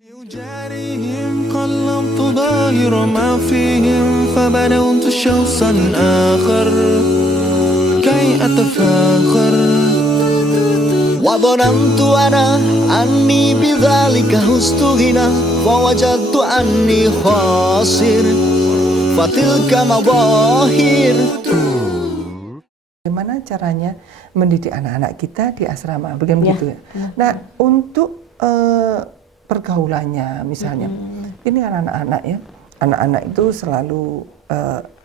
يجاريهم قلبت ظاهر ما فيهم فبنوت شخصا آخر كي أتفاخر وظننت أنا أني بذلك هزت غنى فوجدت أني خاسر فتلك مظاهر. Bagaimana caranya mendidik anak-anak kita di asrama, begitu ya. Nah, untuk pergaulannya misalnya, ini anak-anak ya, anak-anak itu selalu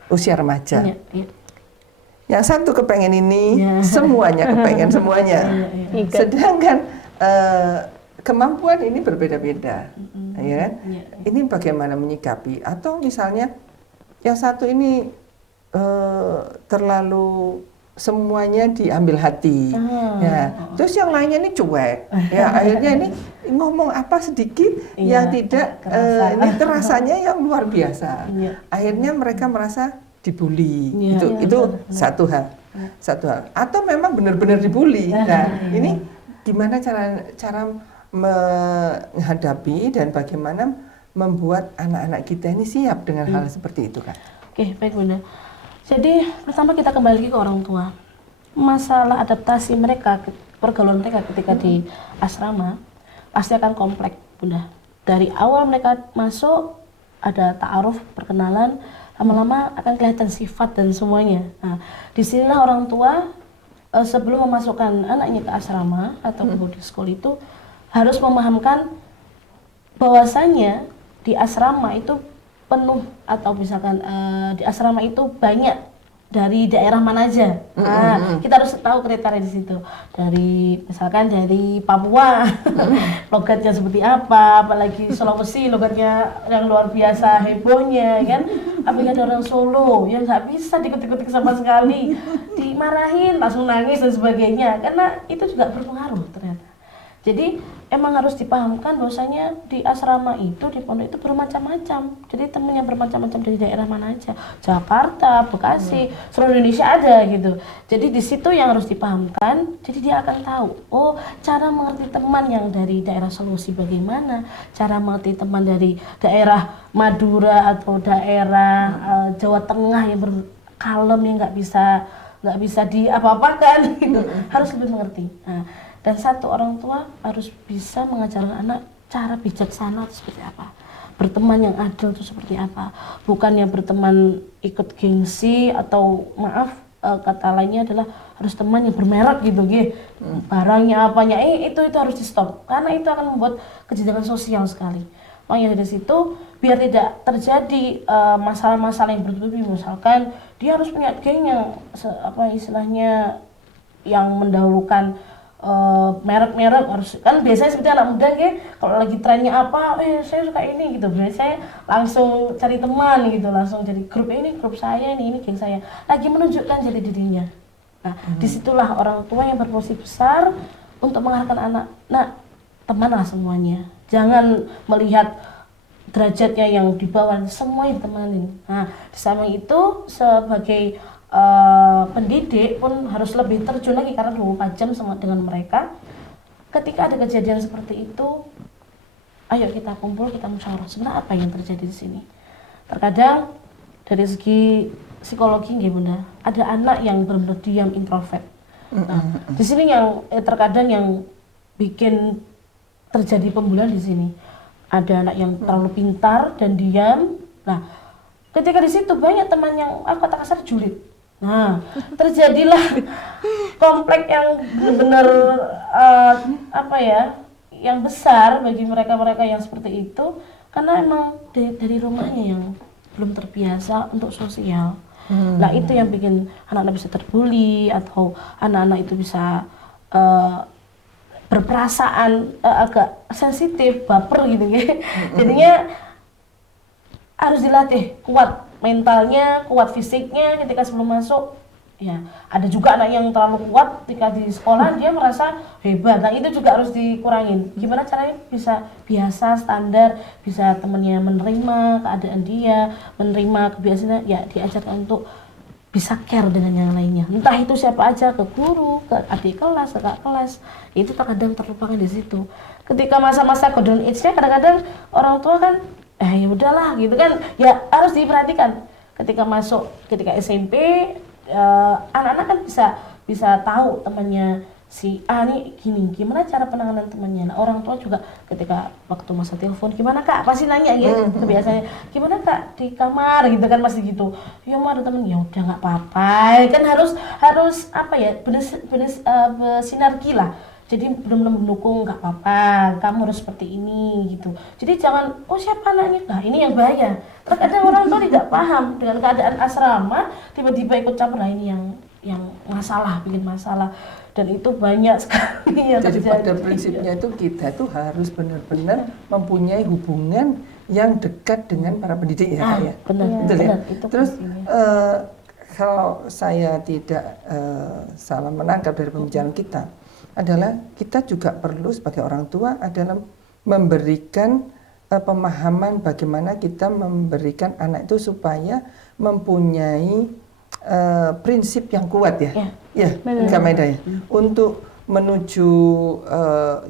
usia remaja. Yang satu kepengen ini, semuanya kepengen semuanya. Sedangkan kemampuan ini berbeda-beda, ya kan? Ini bagaimana menyikapi? Atau misalnya yang satu ini terlalu semuanya diambil hati, ya. Terus yang lainnya ini cuek, ya. Akhirnya ini ngomong apa sedikit yang tidak ini terasanya yang luar biasa. Akhirnya mereka merasa dibully, itu satu hal. Atau memang benar-benar dibully. Nah, ini gimana cara menghadapi dan bagaimana membuat anak-anak kita ini siap dengan hal seperti itu, kan? Oke, baik Bunda. Jadi pertama kita kembali ke orang tua. Masalah adaptasi mereka, pergaulan mereka ketika di asrama pasti akan kompleks, Bunda. Dari awal mereka masuk ada ta'aruf, perkenalan, lama-lama akan kelihatan sifat dan semuanya. Nah, disinilah orang tua sebelum memasukkan anaknya ke asrama atau ke boarding school itu harus memahamkan bahwasanya di asrama itu penuh, atau misalkan di asrama itu banyak dari daerah mana aja. Nah, kita harus tahu kriteria di situ. Dari misalkan dari Papua, logatnya seperti apa, apalagi Sulawesi logatnya yang luar biasa hebohnya, kan? Apalagi ada orang Solo yang nggak bisa diketik-ketik sama sekali, dimarahin langsung nangis dan sebagainya, karena itu juga berpengaruh ternyata. Jadi emang harus dipahamkan bahwasanya di asrama itu, di pondok itu bermacam-macam. Jadi temennya bermacam-macam dari daerah mana aja. Jakarta, Bekasi, seluruh Indonesia ada gitu. Jadi di situ yang harus dipahamkan. Jadi dia akan tahu, oh cara mengerti teman yang dari daerah Sulawesi bagaimana, cara mengerti teman dari daerah Madura atau daerah Jawa Tengah yang berkalem, yang nggak bisa di apa-apakan gitu. Harus lebih mengerti. Nah, dan satu orang tua harus bisa mengajarkan anak cara bijaksana itu seperti apa, berteman yang adil itu seperti apa, bukan yang berteman ikut gengsi atau maaf kata lainnya adalah harus teman yang bermerek gitu, barangnya apanya itu harus di stop, karena itu akan membuat kejenuhan sosial sekali. Makanya dari situ biar tidak terjadi masalah-masalah yang bertubi, misalkan dia harus punya geng yang istilahnya yang mendahulukan merek-merek, harus kan biasanya seperti anak muda kalau lagi trennya apa, saya suka ini gitu, biasanya langsung cari teman gitu, langsung jadi grup ini grup saya, ini geng saya, lagi menunjukkan jati dirinya. Nah, disitulah orang tua yang berposisi besar untuk mengarahkan anak, nah temanlah semuanya, jangan melihat derajatnya yang di bawah, semuanya ditemanin. Nah, di samping itu sebagai pendidik pun harus lebih terjun lagi karena 24 jam sama dengan mereka. Ketika ada kejadian seperti itu, ayo kita kumpul, kita musyawarah sebenarnya apa yang terjadi di sini. Terkadang dari segi psikologi Bunda, ada anak yang benar-benar diam, introvert. Nah, di sini yang terkadang yang bikin terjadi pembulian di sini. Ada anak yang terlalu pintar dan diam. Nah, ketika di situ banyak teman yang kata kasar julid. Nah, terjadilah konflik yang benar-benar yang besar bagi mereka-mereka yang seperti itu, karena emang dari rumahnya yang belum terbiasa untuk sosial. Nah, itu yang bikin anak-anak bisa terbuli atau anak-anak itu bisa berperasaan agak sensitif, baper gitu ya. Jadinya harus dilatih kuat mentalnya, kuat fisiknya ketika sebelum masuk. Ya, ada juga anak yang terlalu kuat ketika di sekolah dia merasa hebat. Nah, itu juga harus dikurangin. Gimana caranya bisa biasa, standar, bisa temennya menerima keadaan dia, menerima kebiasaannya, ya diajarkan untuk bisa care dengan yang lainnya. Entah itu siapa aja, ke guru, ke adik kelas, ke kakak kelas. Itu terkadang terlupakan di situ. ketika masa-masa golden age-nya kadang-kadang orang tua kan ya udahlah gitu kan, ya harus diperhatikan ketika SMP anak-anak kan bisa tahu temannya si A nih gini, gimana cara penanganan temannya. Nah, orang tua juga ketika waktu masa telepon, gimana kak, pasti nanya gitu biasanya, gimana kak di kamar gitu kan, masih gitu, ya mau ada temen, ya udah nggak apa-apa, kan harus apa ya, bersinergi lah. Jadi benar-benar mendukung, nggak apa-apa, kamu harus seperti ini gitu. Jadi jangan, oh siapa anaknya, nah ini yang bahaya. Terkadang orang tua tidak paham dengan keadaan asrama, tiba-tiba ikut campur, nah ini yang masalah, bikin masalah. Dan itu banyak sekali yang Jadi terjadi. pada prinsipnya itu kita tuh harus benar-benar mempunyai hubungan yang dekat dengan para pendidik ya Kak ya. Benar, Betul ya? benar. Itu Terus pentingnya. kalau saya tidak salah menangkap dari pembicaraan kita adalah kita juga perlu sebagai orang tua adalah memberikan pemahaman bagaimana kita memberikan anak itu supaya mempunyai prinsip yang kuat ya. Ya, Kak Maida ya. Untuk menuju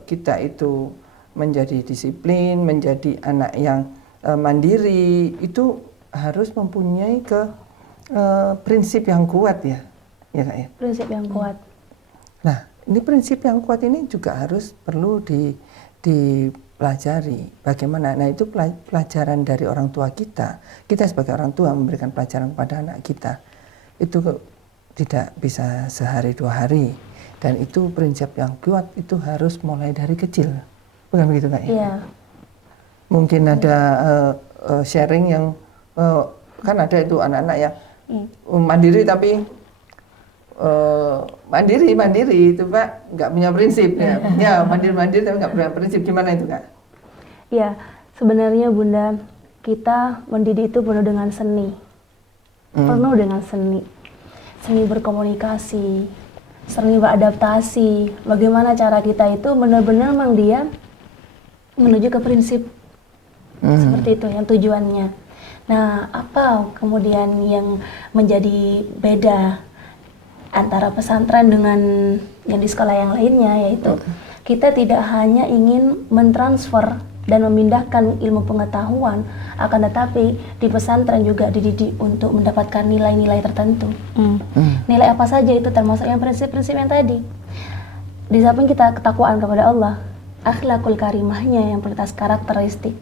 kita itu menjadi disiplin, menjadi anak yang mandiri, itu harus mempunyai prinsip yang kuat ya. Ya Kak ya. Prinsip yang kuat. Nah, ini prinsip yang kuat ini juga harus perlu dipelajari. Bagaimana? Nah, itu pelajaran dari orang tua kita. Kita sebagai orang tua memberikan pelajaran kepada anak kita. Itu tidak bisa sehari dua hari. Dan itu prinsip yang kuat itu harus mulai dari kecil. Bukan begitu Kak ya? Iya. Mungkin ada sharing yang kan ada itu anak-anak yang mandiri tapi mandiri itu Pak nggak punya prinsip ya mandiri tapi nggak punya prinsip, gimana itu Kak? Iya, sebenarnya Bunda, kita mendidik itu penuh dengan seni. Penuh dengan seni. Seni berkomunikasi, seni beradaptasi. Bagaimana cara kita itu benar-benar memang dia menuju ke prinsip. Seperti itu yang tujuannya. Nah, apa kemudian yang menjadi beda antara pesantren dengan yang di sekolah yang lainnya, yaitu kita tidak hanya ingin mentransfer dan memindahkan ilmu pengetahuan, akan tetapi di pesantren juga dididik untuk mendapatkan nilai-nilai tertentu. Nilai apa saja itu, termasuk yang prinsip-prinsip yang tadi. Di samping kita ketakwaan kepada Allah, akhlakul karimahnya yang prioritas karakteristik,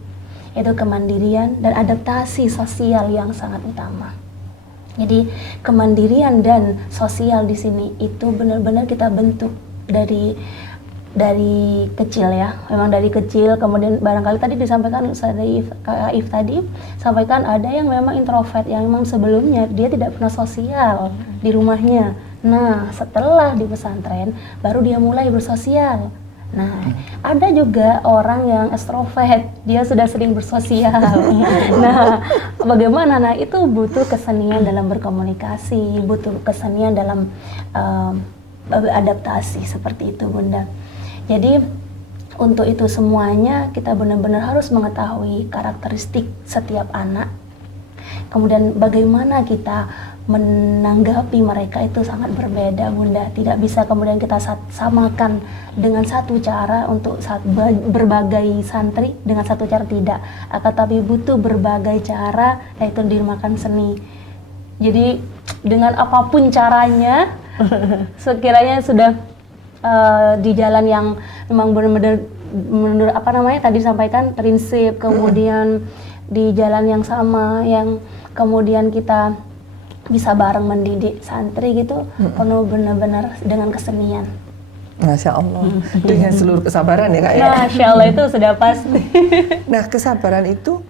itu kemandirian dan adaptasi sosial yang sangat utama. Jadi kemandirian dan sosial di sini itu benar-benar kita bentuk dari kecil ya, memang dari kecil. Kemudian barangkali tadi disampaikan dari Kak If tadi sampaikan ada yang memang introvert, yang memang sebelumnya dia tidak pernah sosial di rumahnya. Nah, setelah di pesantren baru dia mulai bersosial. Nah, ada juga orang yang extrovert, dia sudah sering bersosial. Nah, bagaimana? Nah, itu butuh kesenian dalam berkomunikasi, butuh kesenian dalam adaptasi, seperti itu Bunda. Jadi untuk itu semuanya kita benar-benar harus mengetahui karakteristik setiap anak. Kemudian bagaimana kita menanggapi mereka itu sangat berbeda Bunda. Tidak bisa kemudian kita samakan dengan satu cara untuk berbagai santri dengan satu cara, tidak. Akan tapi butuh berbagai cara, yaitu dinamakan seni. Jadi dengan apapun caranya, sekiranya sudah di jalan yang memang benar-benar menurut apa namanya tadi sampaikan prinsip, kemudian di jalan yang sama, yang kemudian kita bisa bareng mendidik santri gitu, penuh benar-benar dengan kesenian. Masya Allah, dengan seluruh kesabaran ya Kak ya. Masya Allah, itu sudah pasti. Nah, kesabaran itu